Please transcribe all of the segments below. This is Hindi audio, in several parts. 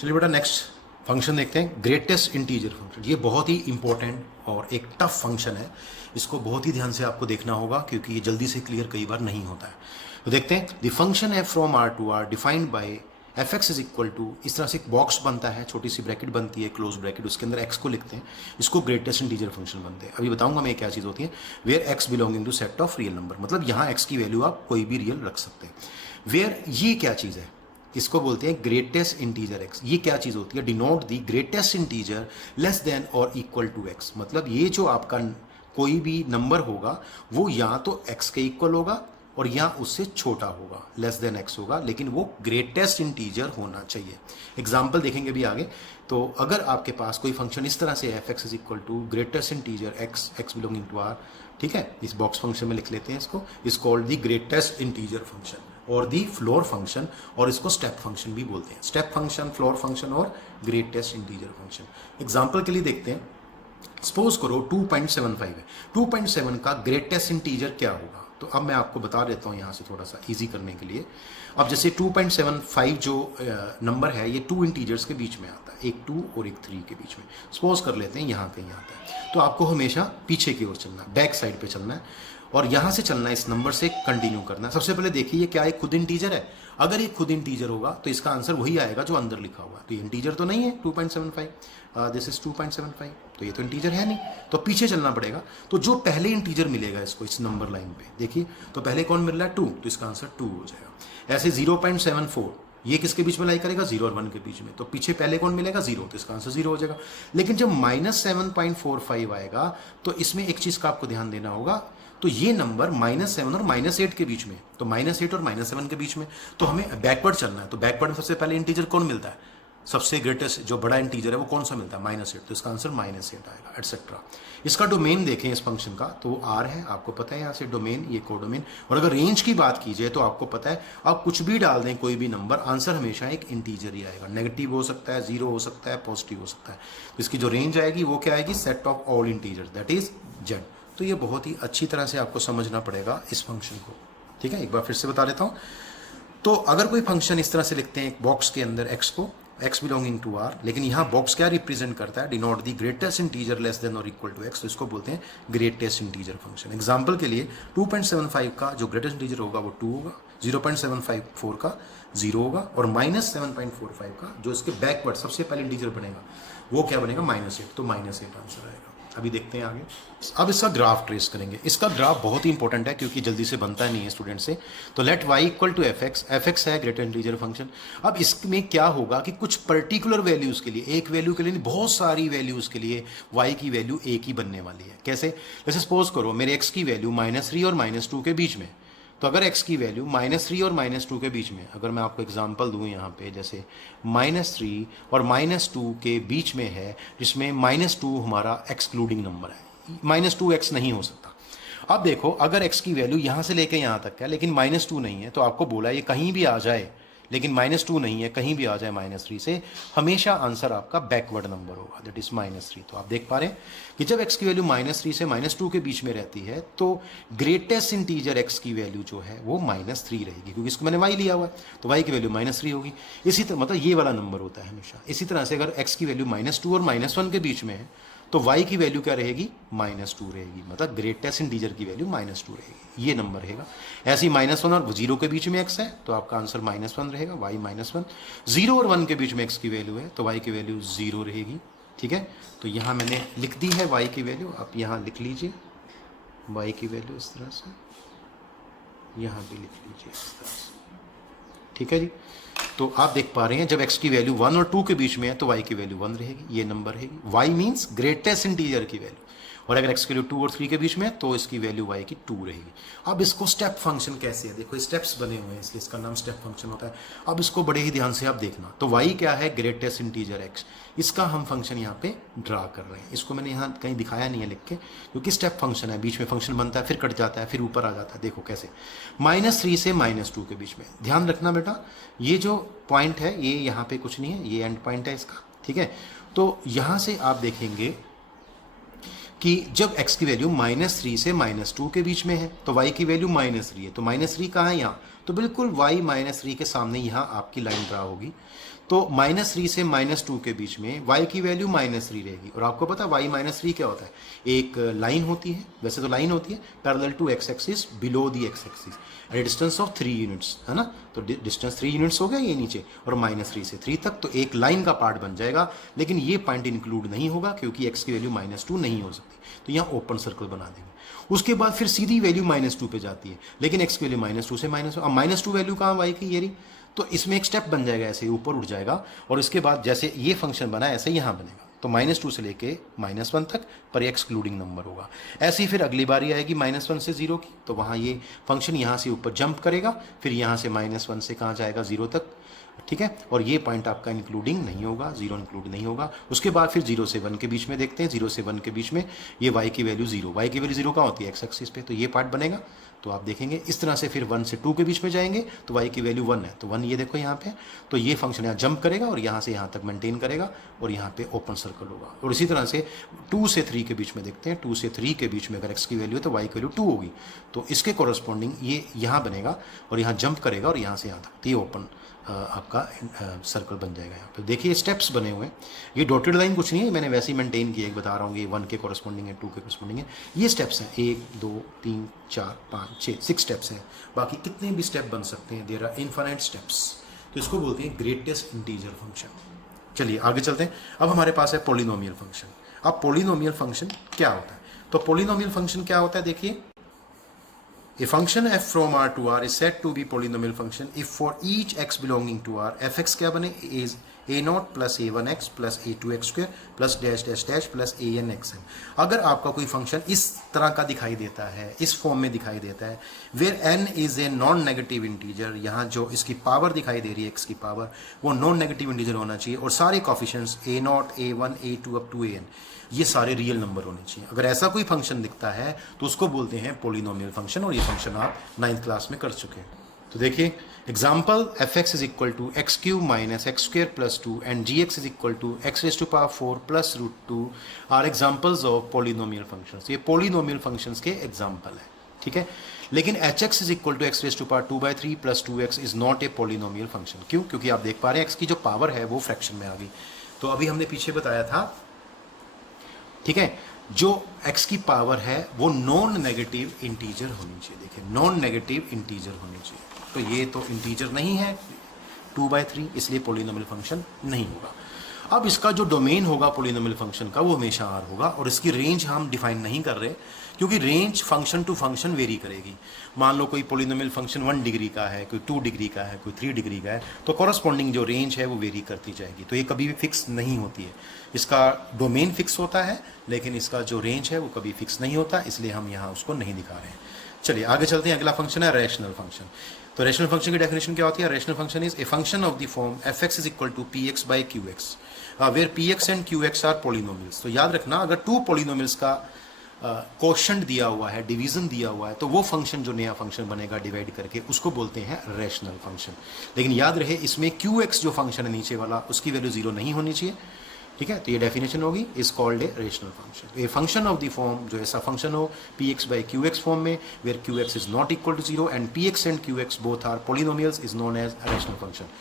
चलिए बेटा नेक्स्ट फंक्शन देखते हैं, ग्रेटेस्ट इंटीजर फंक्शन। ये बहुत ही इंपॉर्टेंट और एक टफ फंक्शन है, इसको बहुत ही ध्यान से आपको देखना होगा क्योंकि ये जल्दी से क्लियर कई बार नहीं होता है। तो देखते हैं, द फंक्शन है from R to R defined by f x is equal to, इस तरह से एक बॉक्स बनता है, छोटी सी ब्रैकेट बनती है, क्लोज ब्रैकेट, उसके अंदर एक्स को लिखते हैं, इसको ग्रेटेस्ट इंटीजर फंक्शन बनते हैं। अभी बताऊंगा मैं क्या चीज़ होती है। Where x belonging to set of real number, मतलब यहाँ एक्स की वैल्यू आप कोई भी रियल रख सकते हैं। वेयर ये क्या चीज़ है, इसको बोलते हैं ग्रेटेस्ट इंटीजर एक्स। ये क्या चीज़ होती है, denote the greatest integer less than और इक्वल टू एक्स। मतलब ये जो आपका कोई भी नंबर होगा वो या तो एक्स के इक्वल होगा और या उससे छोटा होगा, लेस देन एक्स होगा, लेकिन वो ग्रेटेस्ट इंटीजर होना चाहिए। एग्जाम्पल देखेंगे भी आगे। तो अगर आपके पास कोई फंक्शन इस तरह से f x is equal to greatest integer x, x belonging to R, ठीक है, इस बॉक्स फंक्शन में लिख लेते हैं इसको, is called the greatest integer function और दी फ्लोर फंक्शन, और इसको स्टेप फंक्शन भी बोलते हैं। स्टेप फंक्शन, फ्लोर फंक्शन और ग्रेटेस्ट इंटीजर फंक्शन। एग्जाम्पल के लिए देखते हैं, सपोज करो 2.75 है, 2.7 का ग्रेटेस्ट इंटीजर क्या होगा। तो अब मैं आपको बता देता हूँ यहाँ से थोड़ा सा इजी करने के लिए। अब जैसे 2.75 जो नंबर है ये 2 इंटीजर्स के बीच में आता है, एक 2 और एक 3 के बीच में। सपोज कर लेते हैं यहाँ कहीं आता है, तो आपको हमेशा पीछे की ओर चलना है, बैक साइड पे चलना है और यहाँ से चलना है, इस नंबर से कंटिन्यू करना है। सबसे पहले देखिए ये क्या एक खुद इंटीजर है। अगर ये खुद इंटीजर होगा तो इसका आंसर वही आएगा जो अंदर लिखा हुआ है। तो ये इंटीजर तो नहीं है 2.75, दिस इज 2.75, तो ये तो इंटीजर है नहीं, तो पीछे चलना पड़ेगा। तो जो पहले इंटीजर मिलेगा इसको इस नंबर लाइन पे, देखिए तो पहले कौन मिल रहा है 2, तो इसका आंसर 2 हो जाएगा। ऐसे 0.74 ये किसके बीच में लाई करेगा, 0 और 1 के बीच में, तो पीछे पहले कौन मिलेगा 0, तो इसका आंसर 0 हो जाएगा। लेकिन जब -7.45 आएगा तो इसमें एक चीज का आपको ध्यान देना होगा, तो ये नंबर -7 और -8 के बीच में, तो -8 और -7 के बीच में, तो हमें बैकवर्ड चलना है। तो बैकवर्ड में सबसे पहले इंटीजर कौन मिलता है, सबसे ग्रेटेस्ट जो बड़ा इंटीजर है वो कौन सा मिलता है, -8, तो इसका आंसर -8 आएगा, एटसेट्रा। इसका डोमेन देखें इस फंक्शन का, तो वो आर है, आपको पता है यहाँ से डोमेन, ये कोडोमेन। और अगर रेंज की बात की जाए तो आपको पता है आप कुछ भी डाल दें, कोई भी नंबर, आंसर हमेशा एक इंटीजर ही आएगा। नेगेटिव हो सकता है, 0 हो सकता है, पॉजिटिव हो सकता है। तो इसकी जो रेंज आएगी वो क्या आएगी, set of all integer, that is Z. तो ये बहुत ही अच्छी तरह से आपको समझना पड़ेगा इस फंक्शन को, ठीक है। एक बार फिर से बता देता हूँ। तो अगर कोई फंक्शन इस तरह से लिखते हैं एक बॉक्स के अंदर एक्स को, एक्स बिलोंगिंग टू आर, लेकिन यहाँ बॉक्स क्या रिप्रेजेंट करता है, denote the greatest integer less than और इक्वल टू एक्स, तो इसको बोलते हैं ग्रेटेस्ट इंटीजर फंक्शन। एग्जाम्पल के लिए 2.75 का जो ग्रेटेस्ट इंटीजर होगा वो 2 होगा, 0.754 का 0 होगा, और -7.45 का जो इसके बैकवर्ड सबसे पहले इंटीजर बनेगा वो क्या बनेगा, -8, तो -8 आंसर आएगा। अभी देखते हैं आगे। अब इसका ग्राफ ट्रेस करेंगे। इसका ग्राफ बहुत ही इंपॉर्टेंट है क्योंकि जल्दी से बनता नहीं है स्टूडेंट से। तो let y equal to f x है ग्रेटर इंटीजर फंक्शन। अब इसमें क्या होगा कि कुछ पर्टिकुलर वैल्यूज के लिए, एक वैल्यू के लिए नहीं, बहुत सारी वैल्यूज के लिए y की वैल्यू एक ही बनने वाली है। कैसे, जैसे सपोज करो मेरे x की वैल्यू -3 और -2 के बीच में, तो अगर x की वैल्यू -3 और -2 के बीच में, अगर मैं आपको एग्जांपल दूं यहाँ पे, जैसे -3 और -2 के बीच में है, जिसमें -2 हमारा एक्सक्लूडिंग नंबर है, -2x नहीं हो सकता। अब देखो अगर x की वैल्यू यहाँ से लेके यहाँ तक है लेकिन -2 नहीं है, तो आपको बोला ये कहीं भी आ जाए, लेकिन -2 नहीं है, कहीं भी आ जाए -3 से, हमेशा आंसर आपका बैकवर्ड नंबर होगा, दैट इज -3। तो आप देख पा रहे हैं कि जब x की वैल्यू -3 से -2 के बीच में रहती है तो ग्रेटेस्ट इंटीजर x की वैल्यू जो है वो -3 रहेगी, क्योंकि इसको मैंने y लिया हुआ है, तो y की वैल्यू -3 होगी। इसी तरह मतलब ये वाला नंबर होता है हमेशा। इसी तरह से अगर x की वैल्यू -2 और -1 के बीच में है तो y की वैल्यू क्या रहेगी, -2 रहेगी, मतलब ग्रेटेस्ट इंटीजर की वैल्यू -2 रहेगी, ये नंबर रहेगा। ऐसे ही -1 और 0 के बीच में x है तो आपका आंसर -1 रहेगा, y -1। 0 और 1 के बीच में x की वैल्यू है तो y की वैल्यू 0 रहेगी, ठीक है। तो यहाँ मैंने लिख दी है y की वैल्यू, आप यहाँ लिख लीजिए y की वैल्यू इस तरह से, यहाँ भी लिख लीजिए इस तरह से, ठीक है जी। तो आप देख पा रहे हैं जब x की वैल्यू 1 और 2 के बीच में है तो y की वैल्यू 1 रहेगी, ये नंबर रहेगी। y मीन्स ग्रेटेस्ट इंटीजर की वैल्यू, और अगर x की वैल्यू 2 और 3 के बीच में है तो इसकी वैल्यू y की 2 रहेगी। अब इसको स्टेप फंक्शन कैसे है, देखो स्टेप्स बने हुए हैं इसलिए इसका नाम स्टेप फंक्शन होता है। अब इसको बड़े ही ध्यान से आप देखना। तो y क्या है, ग्रेटेस्ट इंटीजर x, इसका हम फंक्शन यहाँ पे ड्रा कर रहे हैं। इसको मैंने यहाँ कहीं दिखाया नहीं है लिख के, क्योंकि स्टेप फंक्शन है, बीच में फंक्शन बनता है, फिर कट जाता है, फिर ऊपर आ जाता है। देखो कैसे, -3 से -2 के बीच में, ध्यान रखना बेटा, ये जो पॉइंट है ये यहाँ पे कुछ नहीं है, ये एंड पॉइंट है इसका, ठीक है। तो यहाँ से आप देखेंगे कि जब x की वैल्यू -3 से -2 के बीच में है तो y की वैल्यू -3 है, तो -3 कहाँ है, यहाँ, तो बिल्कुल y -3 के सामने यहाँ आपकी लाइन ड्रा होगी। तो -3 से -2 के बीच में y की वैल्यू -3 रहेगी। और आपको पता है y -3 क्या होता है, एक लाइन होती है, वैसे तो लाइन होती है parallel to x axis below the x axis at distance of 3 units, है ना। तो डिस्टेंस 3 यूनिट्स हो गया ये नीचे, और -3 से 3 तक, तो एक लाइन का पार्ट बन जाएगा। लेकिन ये पॉइंट इंक्लूड नहीं होगा क्योंकि x की वैल्यू -2 नहीं हो सकती, तो यहाँ ओपन सर्कल बना देंगे। उसके बाद फिर सीधी वैल्यू -2 पे जाती है, लेकिन x की वैल्यू -2 से -2 वैल्यू कहाँ y की, ये रही। तो इसमें एक स्टेप बन जाएगा, ऐसे ऊपर उठ जाएगा, और इसके बाद जैसे ये फंक्शन बना ऐसे यहाँ बनेगा। तो -2 से लेके -1 तक, पर एक्सक्लूडिंग नंबर होगा। ऐसे ही फिर अगली बारी आएगी -1 से 0 की, तो वहाँ ये फंक्शन यहाँ से ऊपर जंप करेगा, फिर यहाँ से -1 से कहाँ जाएगा 0 तक, ठीक है। और ये पॉइंट आपका इंक्लूडिंग नहीं होगा, 0 इंक्लूड नहीं होगा। उसके बाद फिर 0 से 1 के बीच में देखते हैं, 0 से 1 के बीच में ये y की वैल्यू 0, y की वैल्यू 0 कहाँ होती है, x एक्सिस पे, तो ये पार्ट बनेगा। तो आप देखेंगे इस तरह से फिर 1 से 2 के बीच में जाएंगे तो y की वैल्यू 1 है, तो 1 ये देखो यहाँ पे, तो ये फंक्शन यहाँ जंप करेगा और यहाँ से यहाँ तक मेंटेन करेगा, और यहाँ पे ओपन सर्कल होगा। और इसी तरह से 2 से 3 के बीच में देखते हैं, 2 से 3 के बीच में अगर x की वैल्यू है तो y की वैल्यू 2 होगी, तो इसके कोरस्पॉन्डिंग ये यहाँ बनेगा और यहाँ जंप करेगा और यहाँ से यहाँ तक, तो ये ओपन आपका सर्कल बन जाएगा। यहाँ पे देखिए स्टेप्स बने हुए हैं, ये डॉटेड लाइन कुछ नहीं है, मैंने वैसे ही मेंटेन किया, बता रहा हूँ ये 1 के कोरस्पॉन्डिंग है, 2 के कोरस्पॉन्डिंग है। ये स्टेप्स हैं 1 2 3 4 5 6 स्टेप्स हैं, बाकी कितने भी स्टेप बन सकते हैं, देयर आर इनफाइनाइट स्टेप्स। तो इसको बोलते हैं ग्रेटेस्ट इंटीजर फंक्शन। चलिए आगे चलते हैं। अब हमारे पास है पॉलिनोमियल फंक्शन। अब पॉलिनोमियल फंक्शन क्या होता है, तो पॉलिनोमियल फंक्शन क्या होता है, देखिए A function f from R to R is said to be polynomial function if for each x belonging to R, fx क्या बने, is a0 plus a1x plus a2x square plus dash dash dash plus anxn। अगर आपका कोई फंक्शन इस तरह का दिखाई देता है, इस फॉर्म में दिखाई देता है, where n is a non negative integer, यहाँ जो इसकी पावर दिखाई दे रही है x की पावर, वो नॉन नेगेटिव इंटीजर होना चाहिए, और सारे coefficients a0 a1 a2 up to an ये सारे रियल नंबर होने चाहिए। अगर ऐसा कोई फंक्शन दिखता है तो उसको बोलते हैं पॉलिनोमियल फंक्शन, और ये फंक्शन आप 9th क्लास में कर चुके हैं। तो देखिए example, fx is equal to x cube minus x square plus 2 and gx is equal to x raise to power 4 plus √2 are examples of polynomial functions. ये पॉलिनोमियल फंक्शंस के एग्जाम्पल है, ठीक है। लेकिन hx is equal to x raise to power 2/3 plus 2x is not a polynomial function. क्यों, क्योंकि आप देख पा रहे हैं x की जो पावर है वो फ्रैक्शन में आ गई। तो अभी हमने पीछे बताया था, ठीक है, जो x की पावर है वो नॉन नेगेटिव इंटीजर होनी चाहिए। देखिए नॉन नेगेटिव इंटीजर होनी चाहिए, तो ये तो इंटीजर नहीं है 2/3, इसलिए पॉलिनोमियल फंक्शन नहीं होगा। अब इसका जो डोमेन होगा पॉलिनोमियल फंक्शन का वो हमेशा R होगा, और इसकी रेंज हम डिफाइन नहीं कर रहे क्योंकि range function to function vary करेगी। मान लो कोई पॉलिनोमियल फंक्शन 1 डिग्री का है, कोई 2 डिग्री का है, कोई 3 डिग्री का है, तो कॉरस्पॉन्डिंग जो रेंज है वो वेरी करती जाएगी, तो ये कभी भी फिक्स नहीं होती है। इसका डोमेन फिक्स होता है लेकिन इसका जो रेंज है वो कभी फिक्स नहीं होता, इसलिए हम यहाँ उसको नहीं दिखा रहे हैं। चलिए आगे चलते हैं। अगला फंक्शन है रैशनल फंक्शन। तो रैशनल फंक्शन की डेफिनेशन क्या होती है, rational function is a function of the form fx is equal to px by qx where px and qx are polynomials. तो याद रखना, अगर 2 पॉलिनोमियल्स का कोशेंट दिया हुआ है, डिवीजन दिया हुआ है, तो वो फंक्शन जो नया फंक्शन बनेगा डिवाइड करके उसको बोलते हैं रैशनल फंक्शन। लेकिन याद रहे इसमें qx जो फंक्शन है नीचे वाला उसकी वैल्यू 0 नहीं होनी चाहिए, ठीक है। तो ये डेफिनेशन होगी, is called a rational function. A function of the form, जो ऐसा फंक्शन हो px बाई qx फॉर्म में where qx is not equal to 0 and px and qx both are polynomials is known as rational function.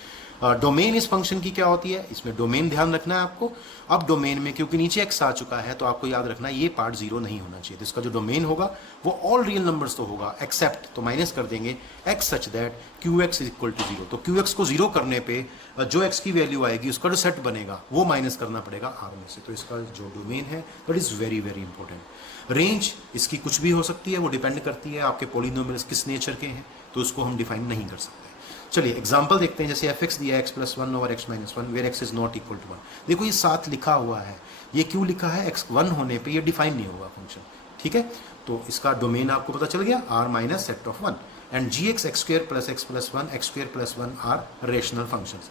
Domain इस फंक्शन की क्या होती है, इसमें डोमेन ध्यान रखना है आपको। अब डोमेन में क्योंकि नीचे x आ चुका है तो आपको याद रखना ये पार्ट 0 नहीं होना चाहिए, तो इसका जो डोमेन होगा वो ऑल रियल नंबर्स तो होगा एक्सेप्ट, तो माइनस कर देंगे x such that qx is equal to 0। तो qx को 0 करने पे जो x की वैल्यू आएगी उसका जो सेट बनेगा वो माइनस करना पड़ेगा R में से। तो इसका जो डोमेन है that is very very important. Range इसकी कुछ भी हो सकती है, वो डिपेंड करती है आपके पॉलिनोमियल्स किस नेचर के हैं, तो उसको हम डिफाइन नहीं कर सकते। चलिए एग्जाम्पल देखते हैं। जैसे fx दिया x plus 1 over x minus 1 where x is not equal to 1। देखो ये साथ लिखा हुआ है, ये क्यों लिखा है, x 1 होने पे ये डिफाइन नहीं होगा फंक्शन, ठीक है। तो इसका डोमेन आपको पता चल गया, r minus set of 1 and gx x square plus 1 x square plus 1 are rational functions.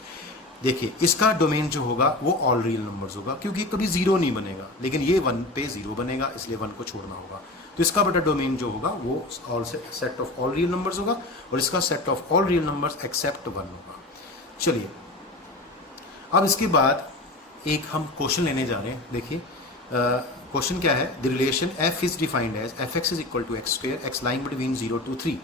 देखिए इसका डोमेन जो होगा वो ऑल रियल नंबर्स होगा क्योंकि कभी 0 नहीं बनेगा, लेकिन ये 1 पे 0 बनेगा इसलिए 1 को छोड़ना होगा। तो इसका बटा डोमेन जो होगा वो all set of all real numbers होगा, और इसका set of all real numbers accept 1 होगा। चलिए अब इसके बाद एक हम क्वेश्चन लेने जा रहे हैं। देखिए क्वेश्चन क्या है, the relation f is defined as fx is equal to x square x lying between 0 to 3,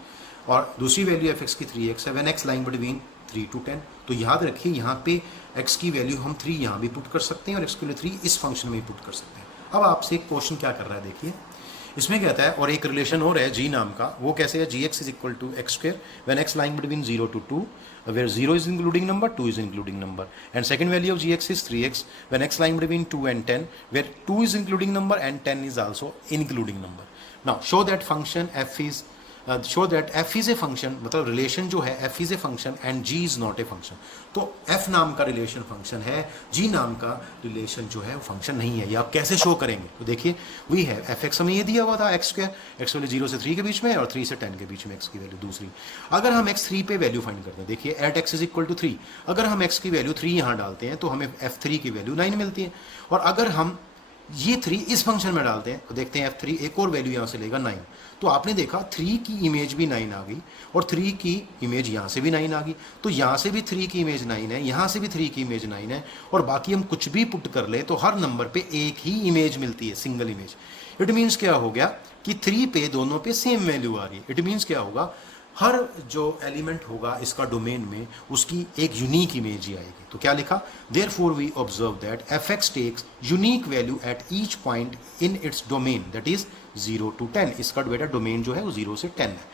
और दूसरी वैल्यू fx की 3x है when x lying between 3 to 10। तो याद रखिए यहाँ पे x की वैल्यू हम 3 यहाँ भी पुट कर सकते हैं और x के लिए 3 इस फंक्शन में भी पुट कर सकते हैं। अब आपसे एक क्वेश्चन क्या कर रहा है देखिए, इसमें कहता है, और एक रिलेशन हो रहा है g नाम का, वो कैसे है, gx is equal to x square when x lying between 0 to 2 where 0 is including number, 2 is including number, and second value of gx is 3x when x lying between 2 and 10 where 2 is including number and 10 is also including number. Now show that function f is show that f is a function, मतलब रिलेशन जो है f is a function and g is not a function। तो f नाम का रिलेशन फंक्शन है, g नाम का रिलेशन जो है वो फंक्शन नहीं है। ये आप कैसे शो करेंगे, तो देखिए वी है f(x) हमें ये दिया हुआ था x स्क्वायर, x वैल्यू 0 से 3 के बीच में और 3 से 10 के बीच में x की वैल्यू दूसरी। अगर हम x3 पे वैल्यू फाइंड करते हैं, देखिए at x is equal to 3, अगर हम x की वैल्यू 3 यहाँ डालते हैं तो हमें f3 की वैल्यू 9 मिलती है, और अगर हम ये 3 इस फंक्शन में डालते हैं तो देखते हैं f3 एक और वैल्यू यहाँ से लेगा 9। तो आपने देखा 3 की इमेज भी 9 आ गई और 3 की इमेज यहाँ से भी 9 आ गई, तो यहाँ से भी 3 की इमेज 9 है, यहाँ से भी 3 की इमेज 9 है, और बाकी हम कुछ भी पुट कर ले तो हर नंबर पे एक ही इमेज मिलती है, सिंगल इमेज। इट मीन्स क्या हो गया कि 3 पे दोनों पे सेम वैल्यू आ रही है। इट मीन्स क्या होगा, हर जो एलिमेंट होगा इसका डोमेन में उसकी एक यूनिक इमेज ही आएगी। तो क्या लिखा, therefore we observe that f(x) takes unique value at each point in its domain that is 0 to 10। इसका बेटा डोमेन जो है वो 0 से 10 है।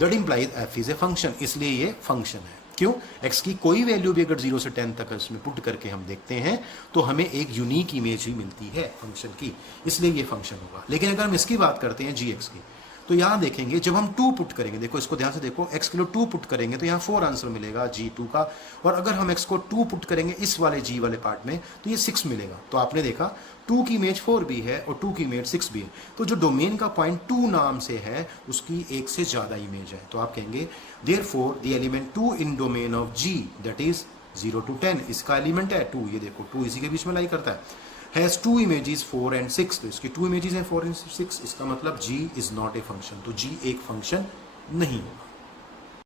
That implies f is a function, इसलिए ये फंक्शन है। क्यों, x की कोई वैल्यू भी अगर 0 से 10 तक इसमें पुट करके हम देखते हैं तो हमें एक यूनिक इमेज ही मिलती है फंक्शन की, इसलिए ये फंक्शन होगा। लेकिन अगर हम इसकी बात करते हैं gx की, तो यहाँ देखेंगे जब हम 2 पुट करेंगे, देखो इसको ध्यान से देखो, x के लिए 2 पुट करेंगे तो यहाँ 4 आंसर मिलेगा g2 का, और अगर हम x को 2 पुट करेंगे इस वाले g वाले पार्ट में तो ये 6 मिलेगा। तो आपने देखा 2 की इमेज 4 भी है और 2 की इमेज 6 भी है, तो जो डोमेन का पॉइंट 2 नाम से है उसकी एक से ज़्यादा इमेज है। तो आप कहेंगे therefore the element 2 in domain of g that is 0 to 10, इसका एलिमेंट है 2, ये देखो 2 इसी के बीच में लाई करता है, हैज़ 2 images 4 and 6, तो इसकी 2 images हैं 4 and 6, इसका मतलब g is not a function, तो g एक फंक्शन नहीं होगा।